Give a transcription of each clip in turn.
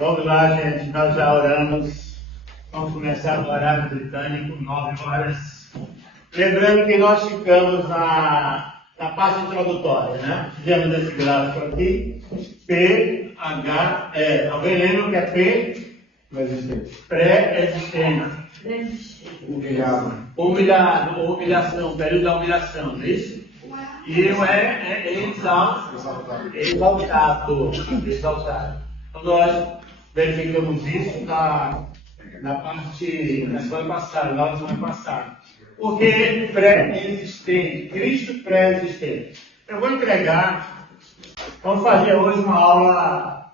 Vamos lá, gente, nós já oramos. Vamos começar o horário britânico, 9 horas. Lembrando que nós ficamos na parte introdutória, né? Fizemos esse gráfico aqui, PHE. Alguém lembra que é P? Pré-existência. Humilhação, período da humilhação, não é isso? E o exaltado. Então nós verificamos isso na semana passada. Porque pré-existente, Cristo pré-existente. Eu vou vamos fazer hoje uma aula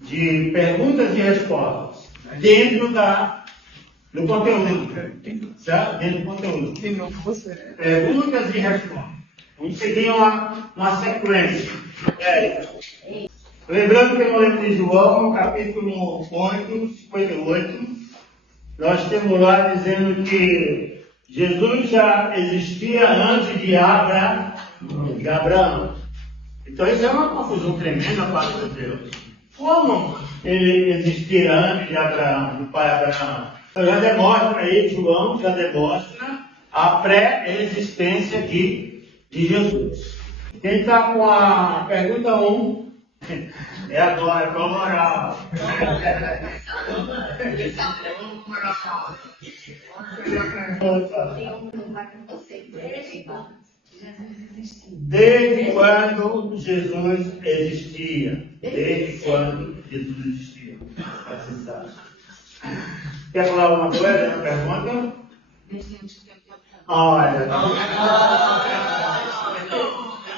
de perguntas e respostas, dentro do conteúdo, certo? Dentro do conteúdo. Perguntas e respostas. Vamos seguir uma sequência. Lembrando que no livro de João, capítulo 8, 58, nós temos lá dizendo que Jesus já existia antes de Abraão. Então isso é uma confusão tremenda para os Deus. Como ele existia antes de Abraão, do pai Abraão? Então já demonstra aí, João já demonstra a pré-existência de Jesus. Quem está com a pergunta 1, é agora, com a moral. Desde quando Jesus existia? Quer falar alguma coisa na pergunta? Olha,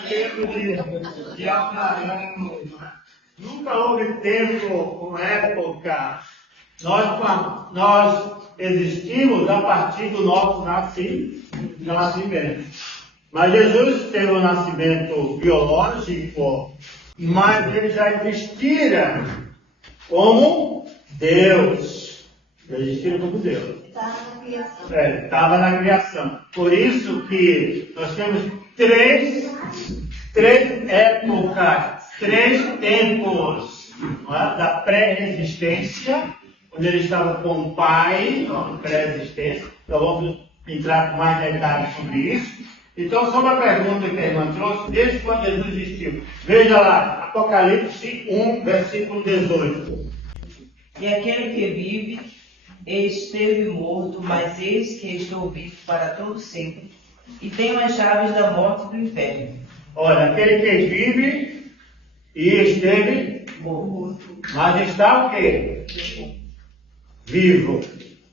tempo de Abraão. Nunca houve tempo ou época. Nós existimos a partir do nosso nascimento. Mas Jesus teve um nascimento biológico, mas ele já existia como Deus. Já existia como Deus. Estava na criação. Por isso que nós temos três épocas, 3 tempos, não é? Da pré-existência, onde ele estava com o Pai, pré-existência. Então vamos entrar com mais detalhes sobre isso. Então, só uma pergunta que a irmã trouxe, desde quando Jesus existiu. Veja lá, Apocalipse 1, versículo 18. E aquele que vive, esteve morto, mas eis que estou vivo para todo sempre, e tenho as chaves da morte e do inferno. Olha, aquele que vive e esteve morto, mas está o quê? Vivo.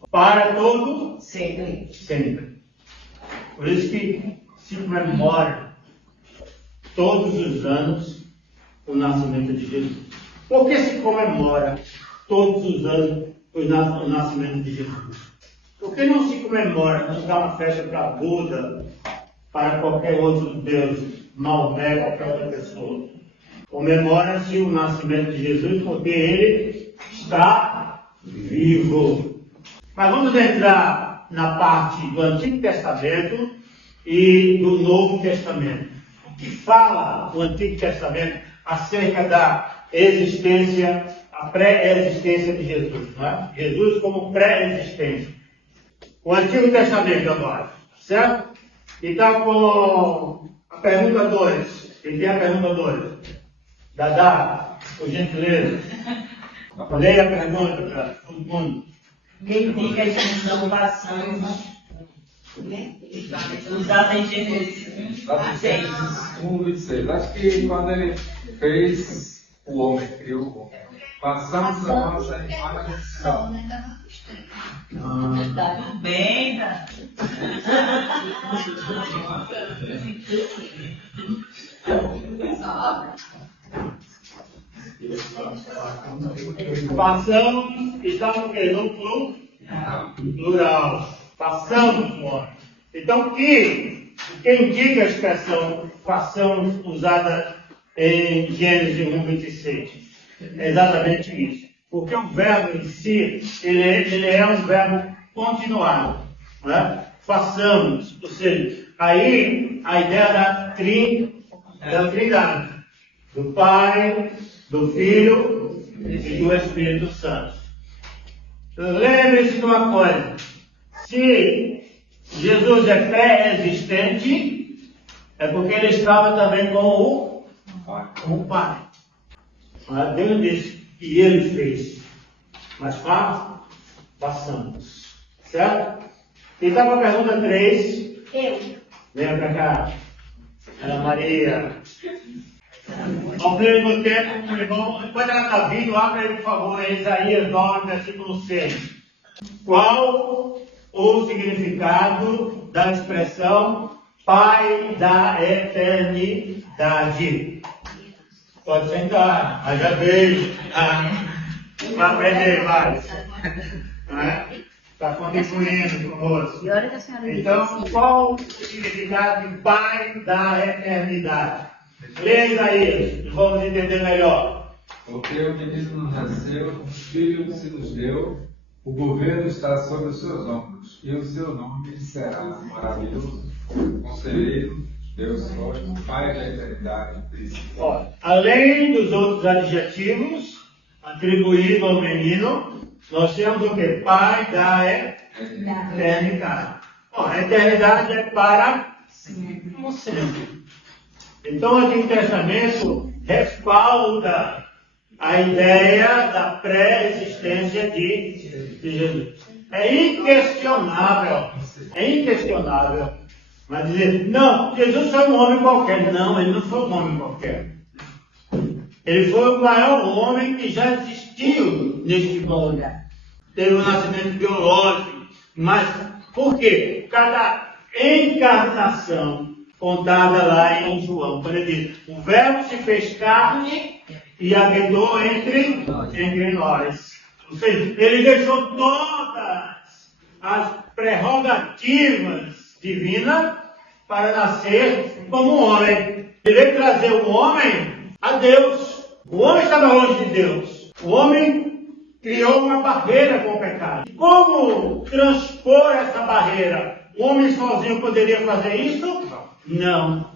Para todo sempre. Por isso que se comemora todos os anos o nascimento de Jesus. Por que se comemora todos os anos o nascimento de Jesus? Por que não se comemora, não se dá uma festa para Buda, para qualquer outro Deus, Maomé, qualquer outra pessoa? Comemora-se o nascimento de Jesus porque ele está vivo. Mas vamos entrar na parte do Antigo Testamento e do Novo Testamento. O que fala o Antigo Testamento acerca da existência, a pré-existência de Jesus, não é? Jesus como pré-existência. O Antigo Testamento agora, certo? E está com a pergunta 2. Quem tem a pergunta 2? Dadá, por gentileza. Leia a pergunta para todo mundo. Quem indica a expressão passando usada em Gênesis 6. 1:26. Acho que quando ele fez o homem, criou o homem. Passamos a nossa imagem de céu. Tá tudo bem, tá? Passamos, estamos no plural. Passamos fora. Então, o que indica a expressão passamos usada em Gênesis 1:26? É exatamente isso. Porque o verbo em si, ele é um verbo continuado. Não é? Passamos, ou seja, aí a ideia da Trindade. Do Pai, do Filho e de do Espírito Santo. Lembre-se de uma coisa: se Jesus é pré-existente, é porque ele estava também com o Pai. Deus disse que ele fez, mas passamos. Certo? Então, para a pergunta 3. Venha para cá. Ana Maria. Ao mesmo tempo, irmão, enquanto ela está vindo, abra aí, por favor, Isaías 9, versículo 6. Qual o significado da expressão Pai da Eternidade? Pode sentar, mas já veio. Vai aprender mais. Está contribuindo conosco. Então, qual o significado de Pai da Eternidade? Leia aí, vamos entender melhor. Porque o menino nos nasceu, um filho se nos deu, o governo está sobre os seus ombros, e o seu nome será maravilhoso, conselheiro, Deus forte, Pai da eternidade, príncipe. Além dos outros adjetivos atribuídos ao menino, nós temos o que? Pai da eternidade. A eternidade é para sempre. Então, o Antigo Testamento respalda a ideia da pré-existência de Jesus. É inquestionável. Mas dizer, não, Jesus foi um homem qualquer. Não, ele não foi um homem qualquer. Ele foi o maior homem que já existiu neste mundo. Teve um nascimento biológico. Mas por quê? Cada encarnação contada lá em João, quando ele diz, o verbo se fez carne e habitou entre nós. Ou seja, ele deixou todas as prerrogativas divinas para nascer como um homem. Ele veio trazer o homem a Deus. O homem estava longe de Deus. O homem criou uma barreira com o pecado. Como transpor essa barreira? O homem sozinho poderia fazer isso? Não.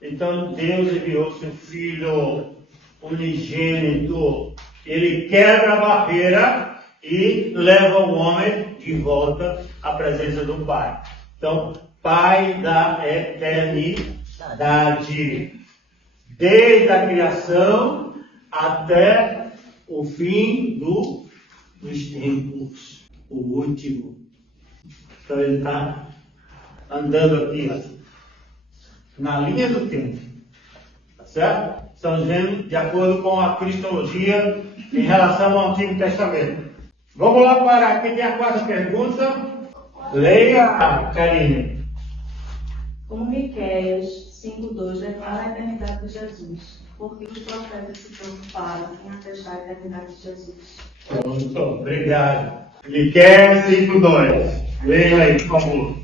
Então Deus enviou seu Filho unigênito. Ele quebra a barreira e leva o homem de volta à presença do Pai. Então, Pai da eternidade. Desde a criação até o fim dos tempos. O último. Então ele está andando aqui, na linha do tempo. Tá certo? Estamos vendo de acordo com a cristologia em relação ao Antigo Testamento. Vamos lá para aqui, tem a quarta pergunta. Leia, Karine. Como Miqueias 5:2 declara a eternidade de Jesus, porque os profetas se preocuparam em atestar a eternidade de Jesus. Pronto, obrigado. Miqueias 5:2. Leia aí, por favor.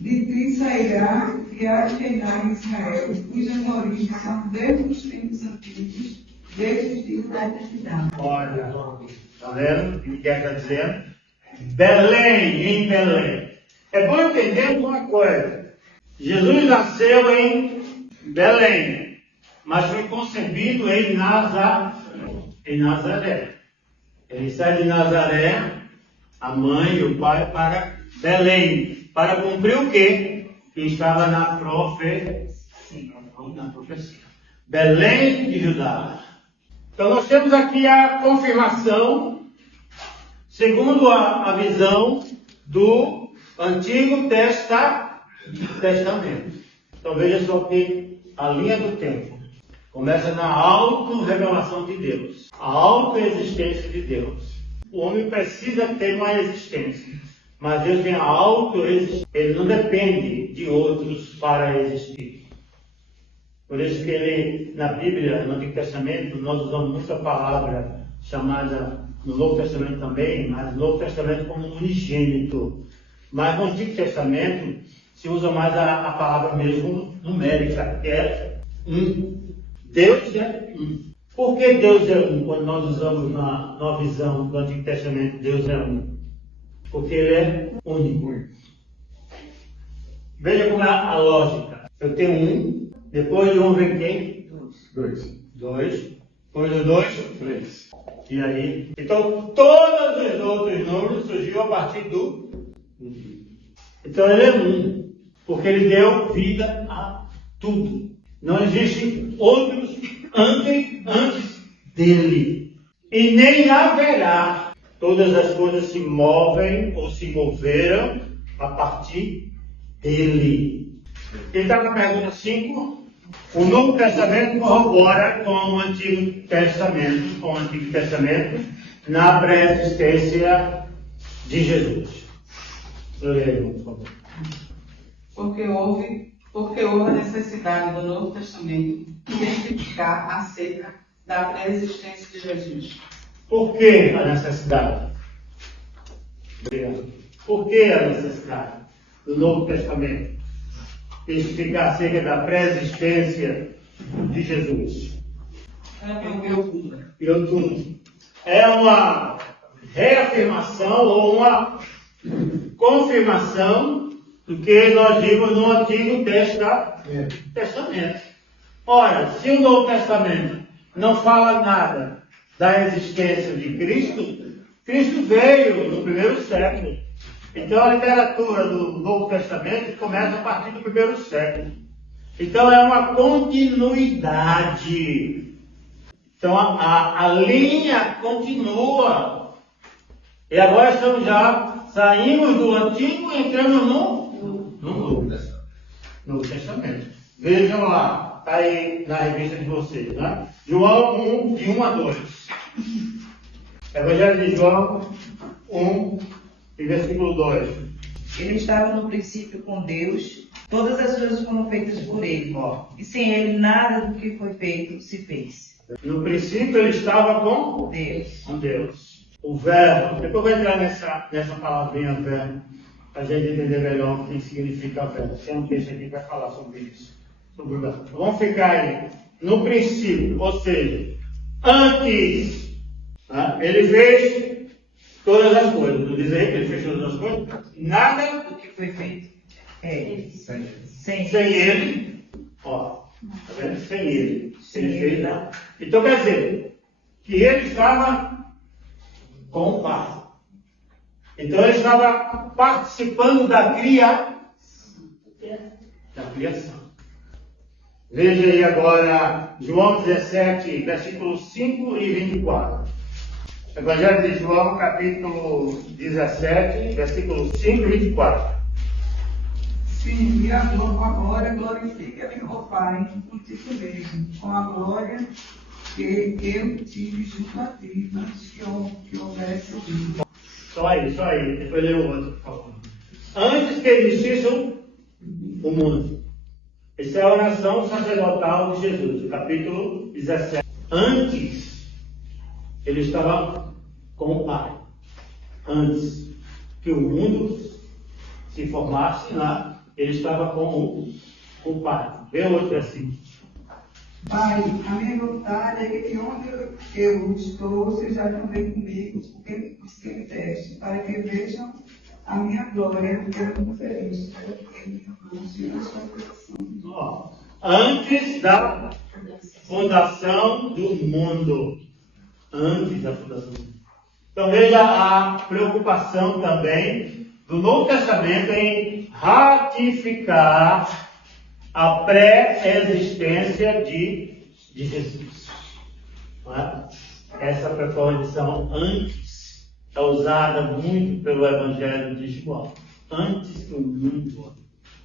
De ti sairá e há de reinar em Israel, cujas origens são desde os tempos antigos, desde os dias da eternidade. Olha, está vendo o que Miguel está dizendo? Belém, em Belém. É bom entender uma coisa. Jesus nasceu em Belém, mas foi concebido em Nazaré. Ele sai de Nazaré, a mãe e o pai, para Belém. Para cumprir o quê? Que estava na profecia. Belém de Judá. Então nós temos aqui a confirmação, segundo a visão do Antigo Testamento. Então veja só que a linha do tempo começa na auto-revelação de Deus, a auto-existência de Deus. O homem precisa ter uma existência, mas Deus tem a auto-existência. Ele não depende de outros para existir. Por isso que ele, na Bíblia, no Antigo Testamento, nós usamos muita palavra chamada, no Novo Testamento também, mas no Novo Testamento como unigênito. Mas no Antigo Testamento se usa mais a palavra mesmo numérica, que é um. Deus é um. Por que Deus é um? Quando nós usamos na visão do Antigo Testamento, Deus é um. Porque Ele é único. Veja como é a lógica. Eu tenho um, depois de um vem quem? Dois. Depois do dois? Três. E aí? Então, todos os outros números surgiram a partir do um. Então, ele é um, porque ele deu vida a tudo. Não existe outros antes dele. E nem haverá. Todas as coisas se movem ou se moveram a partir dele. Ele está na pergunta 5. O Novo Testamento corrobora com o Antigo Testamento, na pré-existência de Jesus. Leia, por favor. Porque houve a necessidade do Novo Testamento identificar acerca da pré-existência de Jesus. Por que a necessidade? Obrigado. Por que a necessidade do Novo Testamento explicar acerca da pré-existência de Jesus? Virou tudo. É uma reafirmação ou uma confirmação do que nós vimos no Antigo Testamento. Ora, se o Novo Testamento não fala nada da existência de Cristo, Cristo veio no primeiro século. Então a literatura do Novo Testamento começa a partir do primeiro século. Então é uma continuidade. Então a linha continua. E agora saímos do Antigo e entramos no Novo Testamento. Vejam lá, está aí na revista de vocês, né? João 1, de 1 a 2. Evangelho de João 1, e versículo 2. Ele estava no princípio com Deus, todas as coisas foram feitas por ele, e sem ele nada do que foi feito se fez. No princípio ele estava com Deus. O verbo, depois vai entrar nessa palavrinha verbo, para a gente entender melhor o que significa verbo. Tem um texto aqui que vai falar sobre isso, sobre o verbo. Vamos ficar aí. No princípio, ou seja, antes, né, ele fez todas as coisas. Não diz aí que ele fez todas as coisas? Nada do que foi feito. Sem ele. Ó, tá vendo? Sem ele. Ele fez nada. Então quer dizer que ele estava com o Pai. Então ele estava participando da criação. Veja aí agora João 17, versículos 5 e 24. Evangelho de João, capítulo 17, versículos 5 e 24. Sim, e agora glorifica-me, ó Pai, contigo mesmo, com a glória que eu tive junto a ti, antes que houvesse vida. Só aí. Depois lê o outro, por favor. Antes que existisse o mundo. Essa é a oração sacerdotal de Jesus, capítulo 17. Antes, ele estava com o Pai. Antes que o mundo se formasse lá, ele estava com o Pai. Vê o outro versículo. Pai, a minha vontade é que onde eu estou, seja também comigo, porque os que me deste, para que vejam a minha glória, que eu não feliz, antes da fundação do mundo. Antes da fundação do mundo. Então veja a preocupação também do Novo Testamento em ratificar a pré-existência de Jesus. Não é? Essa preposição antes é usada muito pelo Evangelho de João. Antes do mundo,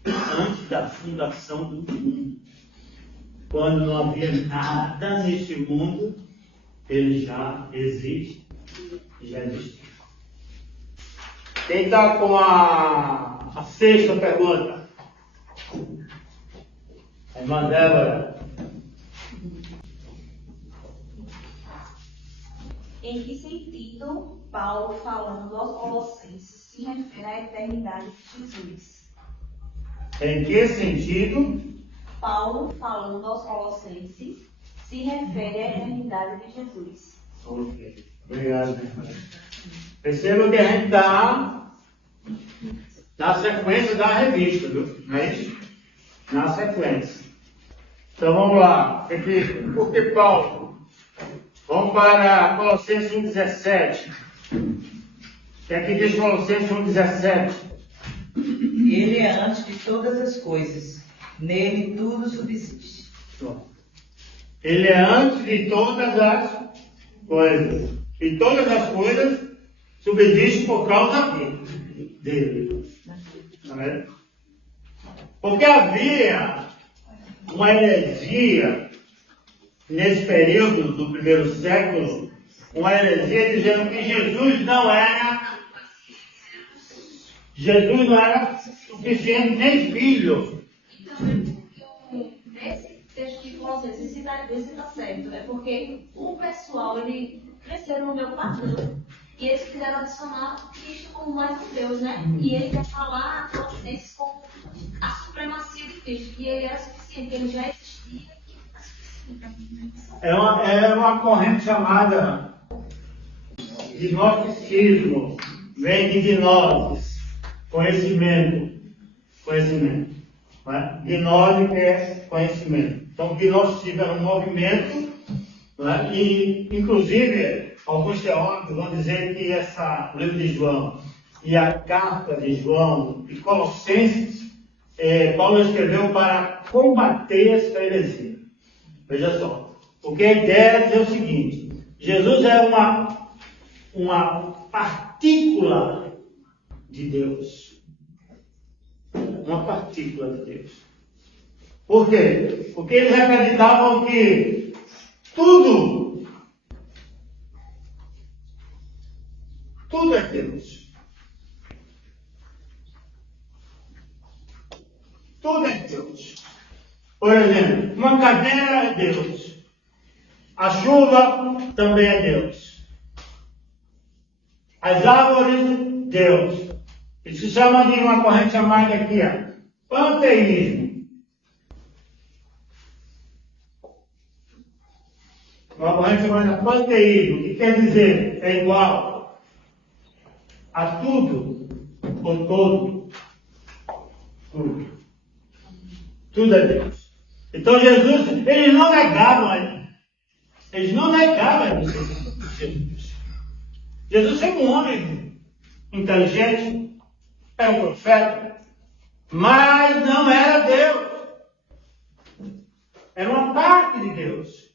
antes da fundação do mundo, quando não havia nada neste mundo, ele já existe, já existe. Quem está com a sexta pergunta? A irmã Débora. Em que sentido Paulo, falando aos Colossenses, se refere à eternidade de Jesus? Em que sentido Paulo, falando aos Colossenses, se refere à eternidade de Jesus? Ok. Obrigado, irmã. Perceba que a gente está Na sequência da revista, viu? Não é isso? Na sequência. Então vamos lá. Por que Paulo? Vamos para Colossenses 1,17. O que aqui diz Colossenses 1,17? Ele é antes de todas as coisas. Nele tudo subsiste. Ele é antes de todas as coisas. E todas as coisas subsistem por causa dele. Não é? Porque havia uma heresia nesse período do primeiro século, uma heresia dizendo que Jesus não era suficiente nem filho. Então, nesse texto de Colossenses, se está certo, é porque o pessoal, ele cresceram no meu padrão, e eles quiseram adicionar Cristo como mais um Deus, né? E ele quer falar Colossenses como a supremacia de Cristo, e ele era suficiente, ele já existia. É uma corrente chamada gnosticismo, vem de gnoses, conhecimento. Né? Gnose é conhecimento. Então, o gnosticismo é um movimento, né? E, inclusive, alguns teólogos vão dizer que o livro de João e a carta de João e Colossenses, Paulo escreveu para combater essa heresia. Veja só, porque a ideia é dizer o seguinte: Jesus é uma partícula de Deus. Uma partícula de Deus. Por quê? Porque eles acreditavam que tudo é Deus. Tudo é Deus. Por exemplo, uma cadeira é Deus. A chuva também é Deus. As árvores, Deus. Isso se chama de uma corrente chamada aqui, panteísmo. Uma corrente chamada panteísmo, que quer dizer, é igual a tudo, ou todo. Tudo é Deus. Então Jesus, eles não negavam a Jesus. Jesus é um homem inteligente, é um profeta, mas não era Deus. Era uma parte de Deus.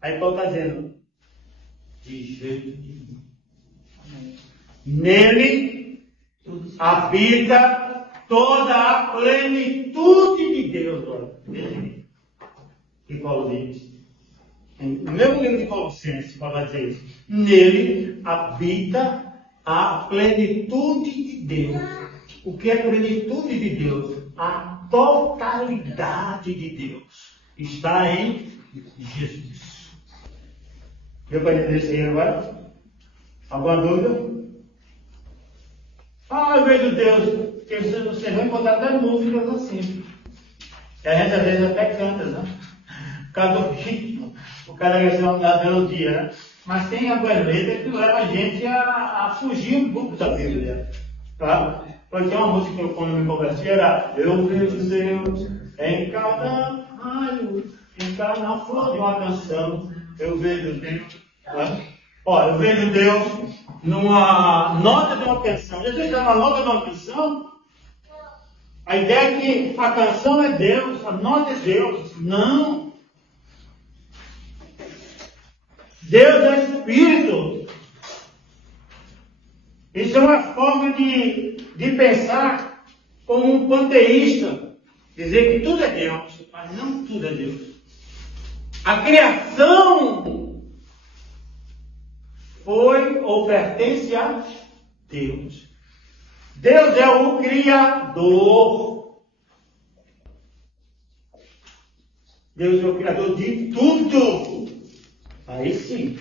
Aí Paulo está dizendo, de jeito nenhum. Nele habita toda a plenitude de Deus. Olha, que Paulo diz. No mesmo livro de Colossenses, Paulo vai dizer isso. Nele habita a plenitude de Deus. O que é a plenitude de Deus? A totalidade de Deus está em Jesus. Deu para entender isso aí agora? Alguma dúvida? Eu vejo Deus. Porque você vai encontrar até músicas assim. E a gente às vezes até canta, né? Por causa do ritmo, por causa da questão da melodia, né? Mas tem algumas letras que levam a gente a fugir um pouco da Bíblia. Tá? Porque tem uma música que eu, quando me converti, era eu vejo Deus em cada raio, em cada flor de uma canção. Eu vejo Deus. Né? Eu vejo Deus numa nota de uma canção. Jesus está na nota de uma canção. A ideia é que a canção é Deus, a nota é Deus. Não. Deus é Espírito. Isso é uma forma de pensar como um panteísta. Dizer que tudo é Deus, mas não tudo é Deus. A criação foi ou pertence a Deus. Deus é o Criador. Deus é o Criador de tudo. Aí sim.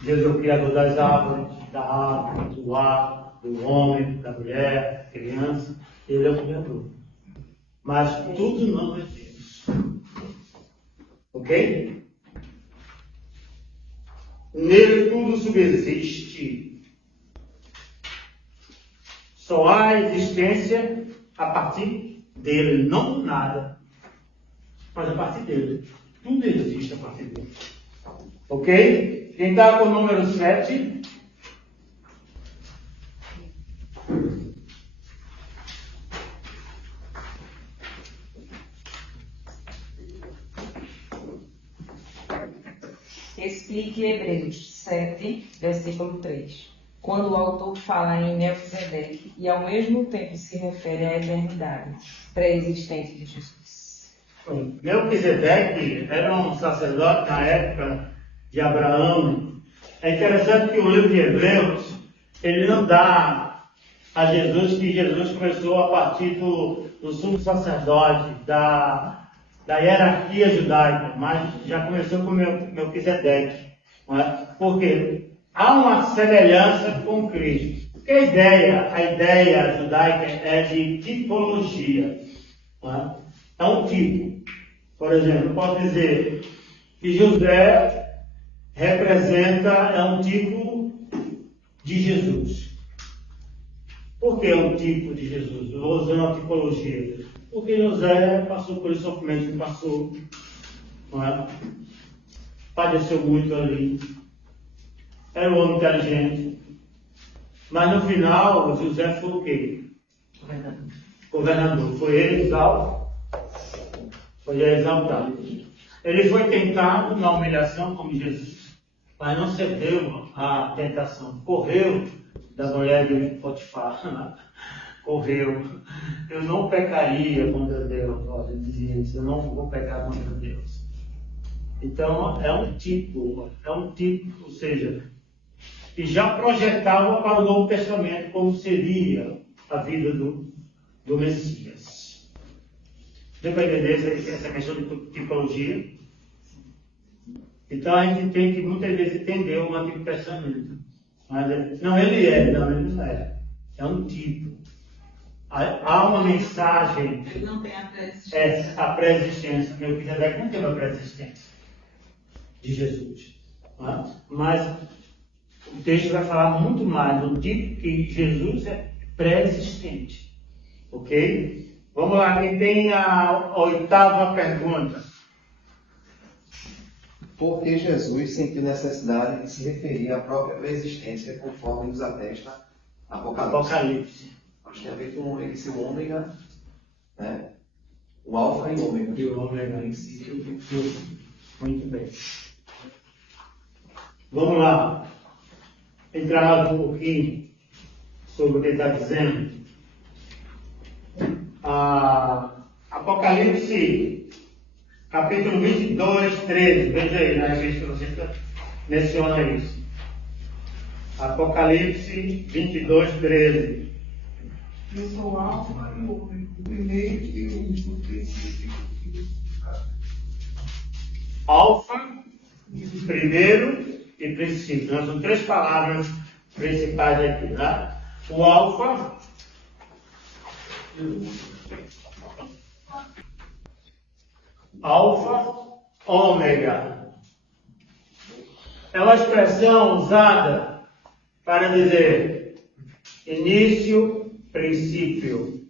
Deus é o Criador das árvores, da água, do ar, do homem, da mulher, da criança. Ele é o Criador. Mas tudo não é Deus. Ok? Nele tudo subsiste. Só há existência a partir dele, não do nada, mas a partir dele. Tudo existe a partir dele. Ok? Quem está com o número 7? Explique Hebreus 7, versículo 3. Quando o autor fala em Melquisedeque e ao mesmo tempo se refere à eternidade pré-existente de Jesus. Melquisedeque era um sacerdote na época de Abraão. É interessante que o livro de Hebreus, ele não dá a Jesus que Jesus começou a partir do sumo sacerdote, da hierarquia judaica, mas já começou com Melquisedeque. Não é? Porque há uma semelhança com Cristo. Porque a ideia judaica é de tipologia. Não é? É um tipo. Por exemplo, eu posso dizer que José é um tipo de Jesus. Por que é um tipo de Jesus? Eu vou usar uma tipologia. Porque José passou por esse sofrimento que passou. Não é? Padeceu muito ali. Era um homem inteligente. Mas no final, José foi o quê? Governador. Foi ele exaltado. Foi ele exaltado. Ele foi tentado na humilhação como Jesus, mas não cedeu à tentação. Correu da mulher de Potifar. Correu. Eu não pecaria contra Deus. Olha, ele dizia isso. Eu não vou pecar contra Deus. Então, é um tipo, ou seja, que já projetava para o Novo Testamento como seria a vida do Messias. Deu para entender essa questão de tipologia? Então, a gente tem que muitas vezes entender o Antigo Testamento. Mas, não, ele não é. É um tipo. Há uma mensagem. Ele não tem a pré-existência. A pré-existência. Melquisedeque não teve a pré-existência de Jesus. Tá? Mas o texto vai falar muito mais do tipo que Jesus é pré-existente. Ok? Vamos lá, quem tem a 8ª pergunta. Por que Jesus sentiu necessidade de se referir à própria pré-existência, conforme nos atesta Apocalipse? Acho que tem a ver com esse ômega, né? O alfa e o ômega. E o ômega em si, muito bem. Vamos lá. Entrar um pouquinho sobre o que está dizendo. Apocalipse, capítulo 22, 13. Veja aí na revista, você menciona isso. Apocalipse 22, 13. Eu sou o alfa e o ômega, o primeiro e o último, o princípio. Alfa, primeiro e princípio. São 3 palavras principais aqui, tá? O alfa, ômega. É uma expressão usada para dizer início, princípio.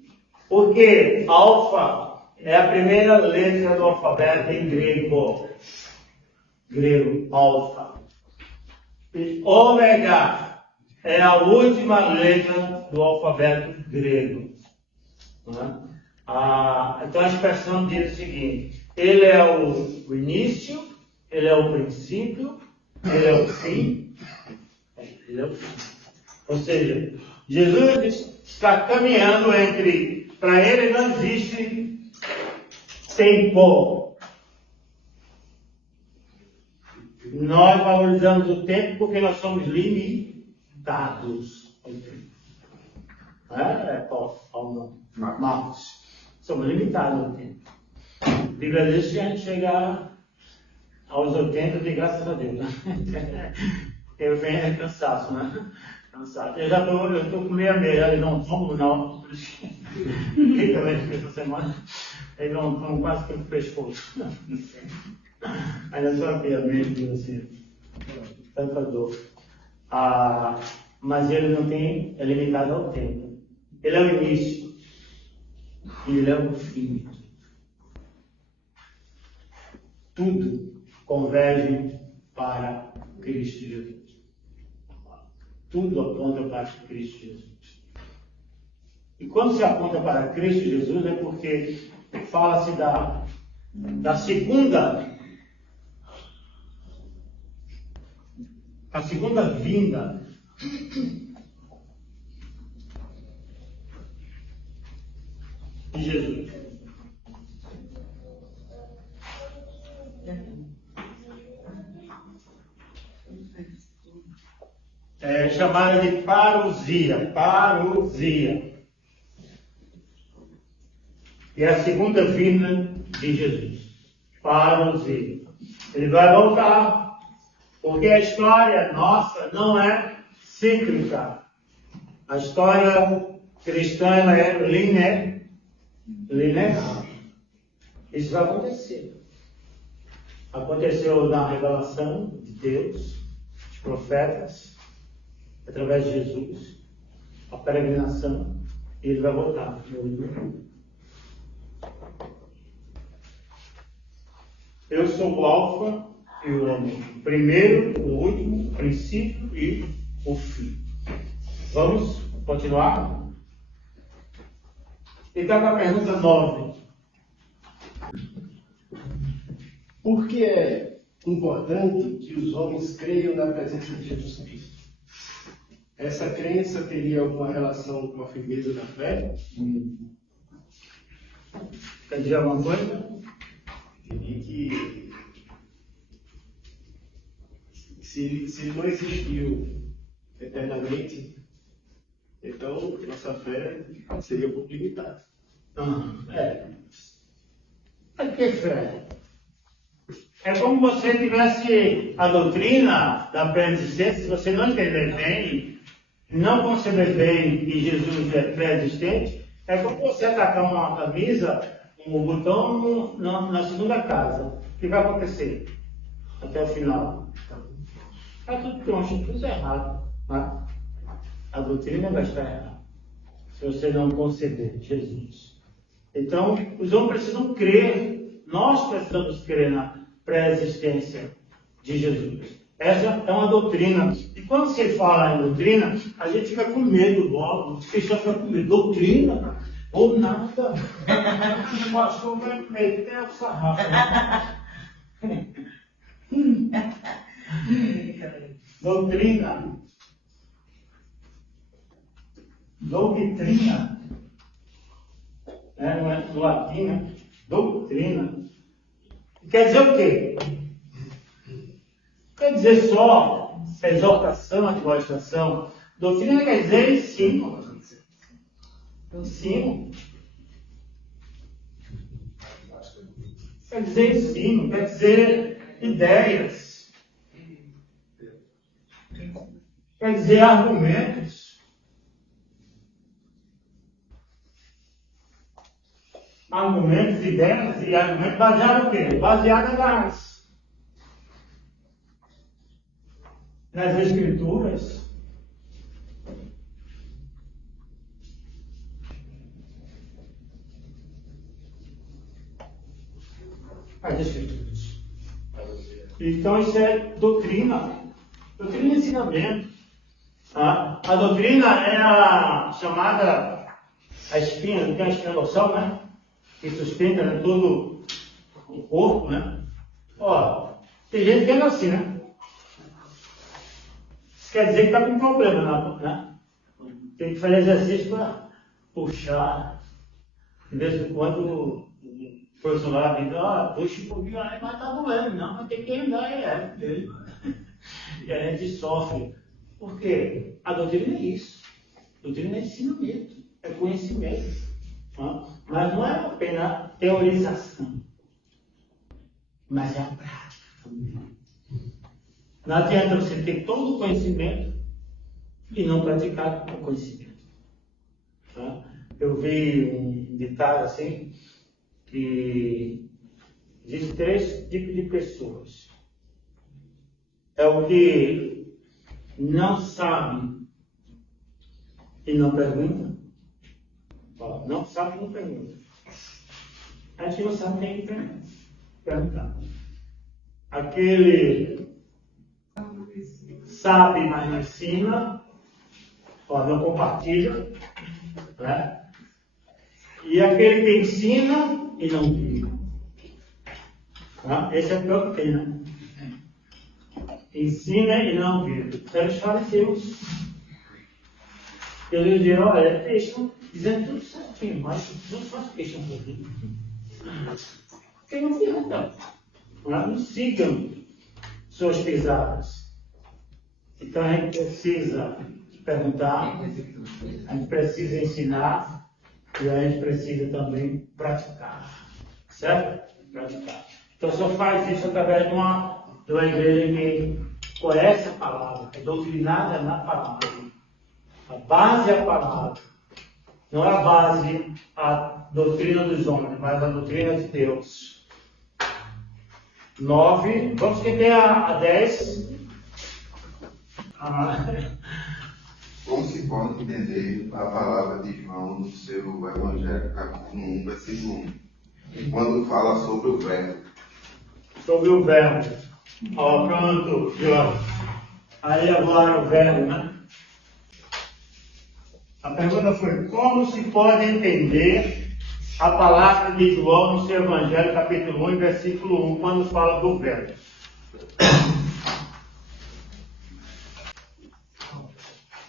Porque alfa é a primeira letra do alfabeto em grego. Alfa. E ômega é a última letra do alfabeto grego. Então a expressão diz o seguinte: ele é o início, ele é o princípio, ele é o fim. Ele é o fim. Ou seja, Jesus está caminhando para ele não existe tempo. Nós valorizamos o tempo porque nós somos limitados. Marcos. Somos limitados ao tempo. A Bíblia diz que a gente chegar aos 80, de graças a Deus. Né? Eu venho cansaço, né? Cansado. Eu estou com meia, não tomo não. Fiquei também essa semana. Eu não tomo quase que o pescoço. Ainda só aqui a mente, assim, tanta dor. Mas ele não tem, é limitado ao tempo. Ele é o início e Ele é o fim. Tudo converge para Cristo Jesus. Tudo aponta para Cristo Jesus. E quando se aponta para Cristo Jesus é porque fala-se da segunda vinda de Jesus. É chamada de parousia. E é a segunda vinda de Jesus. Parousia. Ele vai voltar, porque a história nossa não é cíclica. A história cristã ela é linear. Isso vai acontecer. Aconteceu na revelação de Deus, dos profetas, através de Jesus, a peregrinação, e ele vai voltar. Eu sou o Alfa e o Ômega, o primeiro, o último, o princípio e o fim. Vamos continuar? Então, na pergunta 9. Por que é importante que os homens creiam na presença de Jesus Cristo? Essa crença teria alguma relação com a firmeza da fé? Quer dizer alguma coisa? Diria que se ele não existiu eternamente, então nossa fé seria um pouco limitada. É que fé? É como você tivesse a doutrina da pré-existência, se você não entender bem, não conceber bem que Jesus é pré-existente, é como você atacar uma camisa, um botão na segunda casa. O que vai acontecer até o final? Está tudo troncho, tudo errado. Né? A doutrina vai estar errada se você não conceber Jesus. Então, os homens precisam crer, nós precisamos crer na pré-existência de Jesus. Essa é uma doutrina. E quando você fala em doutrina, a gente fica com medo logo. As pessoas ficam com medo. Doutrina? Ou nada. O pastor vai com medo. Tem o sarrafo. Doutrina. Doutrina. Não é do latim, né? Doutrina. Quer dizer o quê? Quer dizer só exaltação, admoestação. Doutrina quer dizer ensino. Ensino. Quer dizer ensino, quer dizer ideias. Quer dizer argumentos. Argumentos, ideias e argumentos baseados no quê? Baseados nas Escrituras. As Escrituras. Então isso é doutrina. Doutrina e ensinamento. A doutrina é a chamada a espinha, não tem a espinha dorsal, né? Que sustenta, né, todo o corpo, né? Ó, tem gente que é assim, né? Isso quer dizer que está com problema, né? Tem que fazer exercício para puxar. De vez em quando o professor diz, puxa um pouquinho, mas está doendo, não, mas tem que andar, E a gente sofre. Por quê? A doutrina é isso. A doutrina é ensinamento, é conhecimento. Mas não é apenas teorização, mas é a prática também. Não adianta você ter todo o conhecimento e não praticar o conhecimento. Eu vi um ditado assim, que existem 3 tipos de pessoas. É o que não sabe e não pergunta. Ó, não sabe, não pergunta. A gente não sabe, tem que perguntar. Aquele sabe, mas não ensina, ó, não compartilha, né? E aquele que ensina e não vive. Tá? Esse é o pior que tem, né? Ensina e não vive. Então eles faleceram. Eles diziam, olha, deixam, dizendo tudo certinho, mas não faz questão por mim. Porque não adianta. Não sigam suas pisadas. Então a gente precisa perguntar, a gente precisa ensinar e a gente precisa também praticar. Certo? Praticar. Então só faz isso através de uma igreja que conhece a palavra, é doutrinada na palavra. A base é a palavra. Não é a base a doutrina dos homens, mas a doutrina de Deus. 9. Vamos que tem a 10. Como se pode entender a palavra de João no seu Evangelho, capítulo 1, versículo 1, quando fala sobre o verbo? Sobre o verbo. Ó, pronto, João. Aí agora o verbo, né? A pergunta foi, como se pode entender a palavra de João no seu Evangelho, capítulo 1, versículo 1, quando fala do verbo?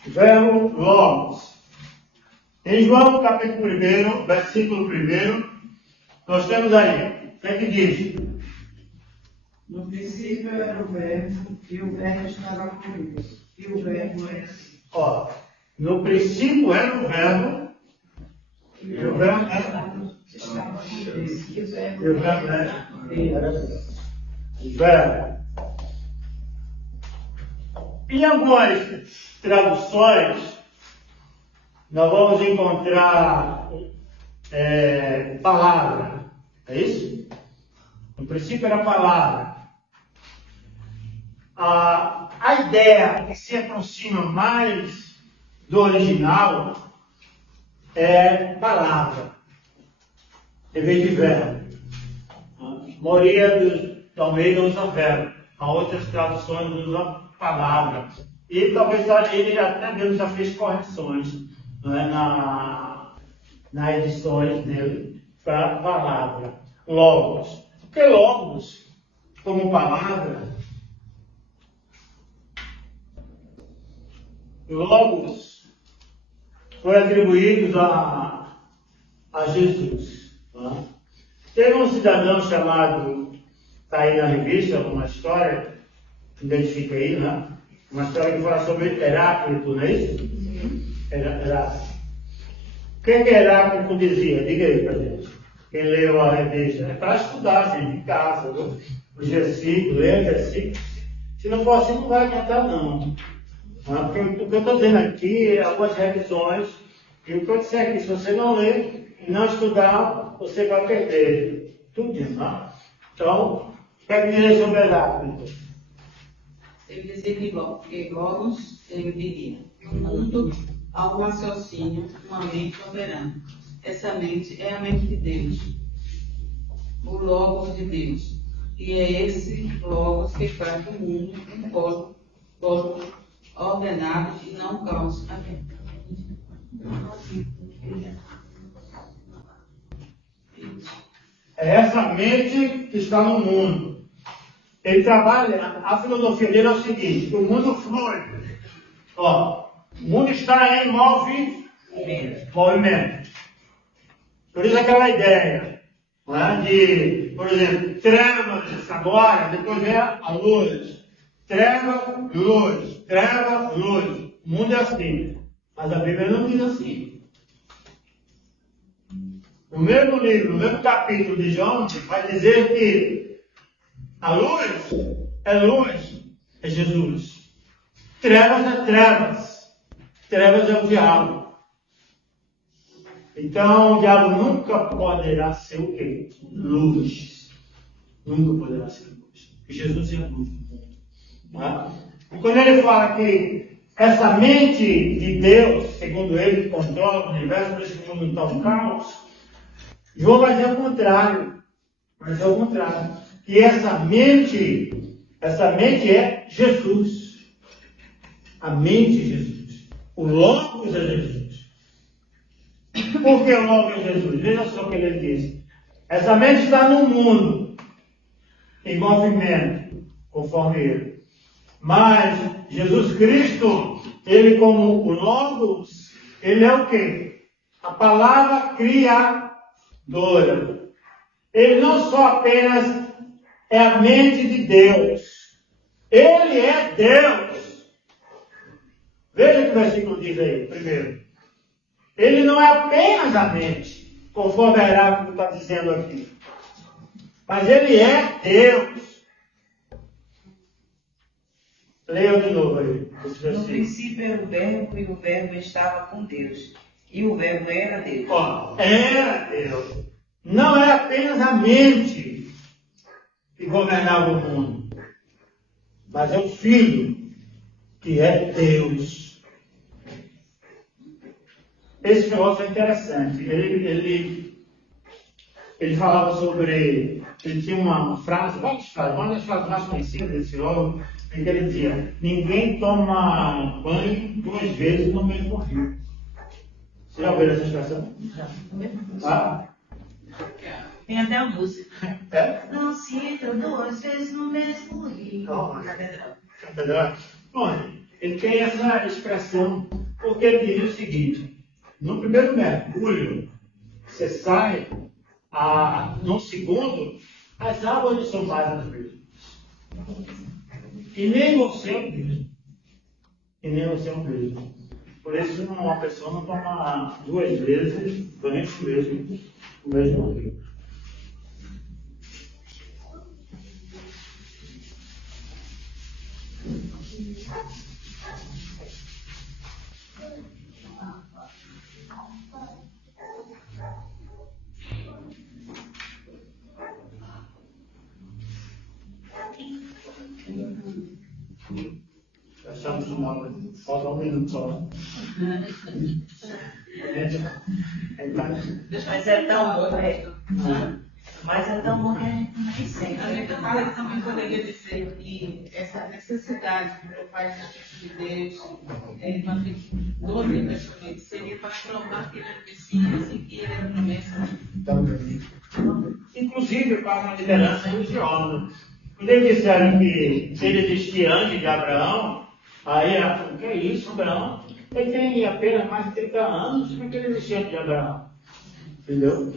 Verbo logos. Em João, capítulo 1, versículo 1, nós temos aí, o que é que diz? No princípio era o verbo, e o verbo estava com Deus, e o verbo era assim. Ó, no princípio era o verbo, e o verbo era Estava com Deus, e o verbo E o verbo era o verbo. Em algumas traduções, nós vamos encontrar palavra. É isso? No princípio era palavra. A ideia que se aproxima mais do original é palavra, em vez de verbo. A maioria dos Almeida usa verbo, há outras traduções usam palavra. E talvez ele até mesmo já fez correções, né, nas edições dele para palavra. Logos. Porque logos, como palavra, logos foi atribuído a Jesus. Né? Teve um cidadão chamado, está aí na revista, uma história, identifica aí, né? Uma história que fala sobre Heráclito, não é isso? Heráclito. O que Heráclito dizia? Diga aí para gente. Quem leu a revista? É para estudar, gente, em casa, viu? Os versículos, ler os versículos. Se não for assim, não vai adiantar, não. Porque o que eu estou dizendo aqui é algumas revisões, e o que eu disser aqui, se você não ler e não estudar, você vai perder tudo isso, né? Então, o que é que diz sobre Heráclito? Ele dizia que Logos, ele diria, no mundo há um raciocínio, uma mente operando. Essa mente é a mente de Deus, o Logos de Deus. E é esse Logos que faz do mundo um corpo ordenado e não caos. É essa mente que está no mundo. Ele trabalha, a filosofia dele é o seguinte, o mundo flui. Ó, o mundo está em movimento. Por isso aquela ideia, né, de, por exemplo, trevas agora, depois vem a luz. Treva, luz. Treva, luz. O mundo é assim. Mas a Bíblia não diz assim. No mesmo livro, no mesmo capítulo de João, vai dizer que a luz, é Jesus. Trevas é trevas. Trevas é o diabo. Então, o diabo nunca poderá ser o quê? Luz. Nunca poderá ser luz. Porque Jesus é luz do mundo. Tá? E quando ele fala que essa mente de Deus, segundo ele, que controla o universo, por isso que o mundo está um caos, João vai dizer o contrário. Vai dizer o contrário. Que essa mente é Jesus. A mente de Jesus. O Logos é Jesus. Por que o Logos é Jesus? Veja só o que ele diz. Essa mente está no mundo, em movimento, conforme ele. Mas Jesus Cristo, ele como o Logos, ele é o quê? A palavra criadora. Ele não só apenas é a mente de Deus. Ele é Deus. Veja o que o versículo diz aí, primeiro. Ele não é apenas a mente, conforme a Heráclito está dizendo aqui. Mas ele é Deus. Leia de novo aí. No princípio era o Verbo, e o Verbo estava com Deus. E o Verbo era Deus. Ó, era Deus. Não é apenas a mente que governava o mundo, mas é o Filho, que é Deus. Esse filósofo é interessante. Ele falava sobre... Ele tinha uma frase, várias frases, uma das frases mais conhecidas desse filósofo, é que ele dizia: ninguém toma banho 2 vezes no mesmo rio. Você já ouviu essa expressão? Já. Ah? Tem até a música. É? Não se entra 2 vezes no mesmo rio. Catedral. Bom, ele tem essa expressão porque ele diz o seguinte: no primeiro mergulho, você sai, no segundo, as águas são mais as mesmas. E nem você é o mesmo. E nem você é o mesmo. Por isso, uma pessoa não toma 2 vezes banho o mesmo rio. Achamos o nome, falta 1 minuto só. Mas é tão bom, Mas é tão bom que a gente não sente. A gente também poderia dizer que essa necessidade que meu pai tinha de Deus, do Antigo Testamento, seria para provar que ele era Messias e que ele era promessa. Inclusive para uma liderança religiosa. Quando eles disseram que ele existia antes de Abraão, aí o que é isso, Abraão? Ele tem apenas mais de 30 anos, como é que ele existia antes de Abraão? Entendeu?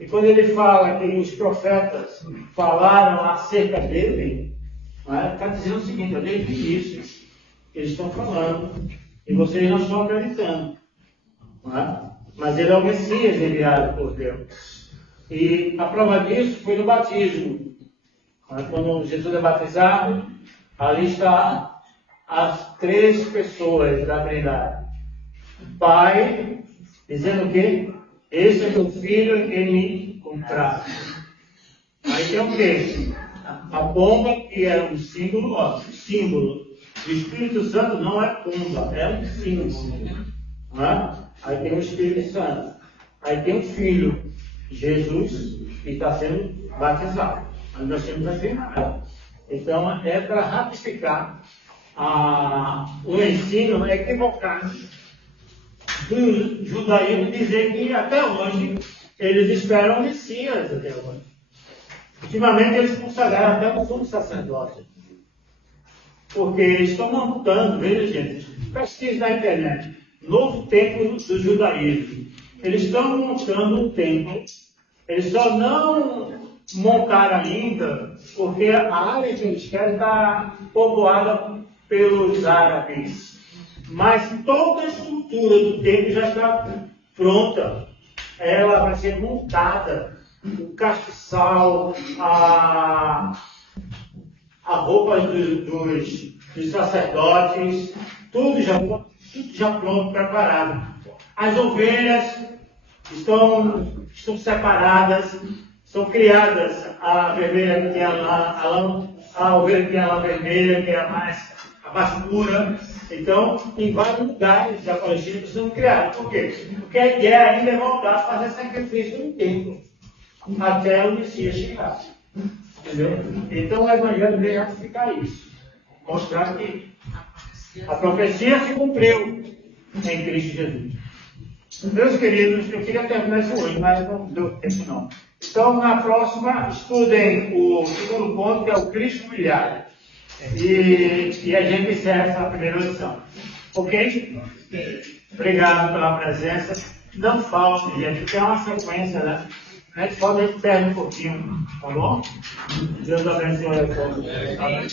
E quando ele fala que os profetas falaram acerca dele, está dizendo o seguinte: desde o início, eles estão falando, e vocês não estão acreditando. Mas ele é o Messias enviado por Deus. E a prova disso foi no batismo. Quando Jesus é batizado, ali está as 3 pessoas da Trindade. Pai, dizendo o quê? Esse é meu filho em quem me compraz. Aí tem o quê? A pomba, que é um símbolo, O Espírito Santo não é pomba, é um símbolo. Aí tem o Espírito Santo. Aí tem o Filho, Jesus, que está sendo batizado. Aí nós temos a Trindade. Então é para ratificar o ensino equivocado do judaísmo, dizer que até hoje eles esperam o Messias até hoje. Ultimamente eles consagraram até o sumo sacerdote. Porque eles estão montando, veja gente, pesquisa na internet, novo templo do judaísmo. Eles estão montando um templo, eles só não montaram ainda, porque a área que eles querem está povoada pelos árabes. Mas toda a estrutura do templo já está pronta. Ela vai ser montada. O castiçal, a roupa dos sacerdotes, tudo já pronto, preparado. As ovelhas estão separadas, são criadas. A vermelha que tem a ovelha que tem a lã vermelha, que é a a mais pura. Então, em vários lugares da Palestina precisam criar. Por quê? Porque a ideia ainda é voltar a fazer sacrifício no templo, até o Messias chegar. Entendeu? Então, o Evangelho veio explicar isso. Mostrar que a profecia se cumpriu em Cristo Jesus. Meus queridos, eu queria terminar isso hoje, mas não deu tempo não. Então, na próxima, estudem o segundo ponto, que é o Cristo humilhado. E a gente encerra essa primeira lição. Ok? Obrigado pela presença. Não falte, gente, porque é uma sequência, né? A gente pode repetir um pouquinho, tá bom? Deus abençoe a todos. Amém.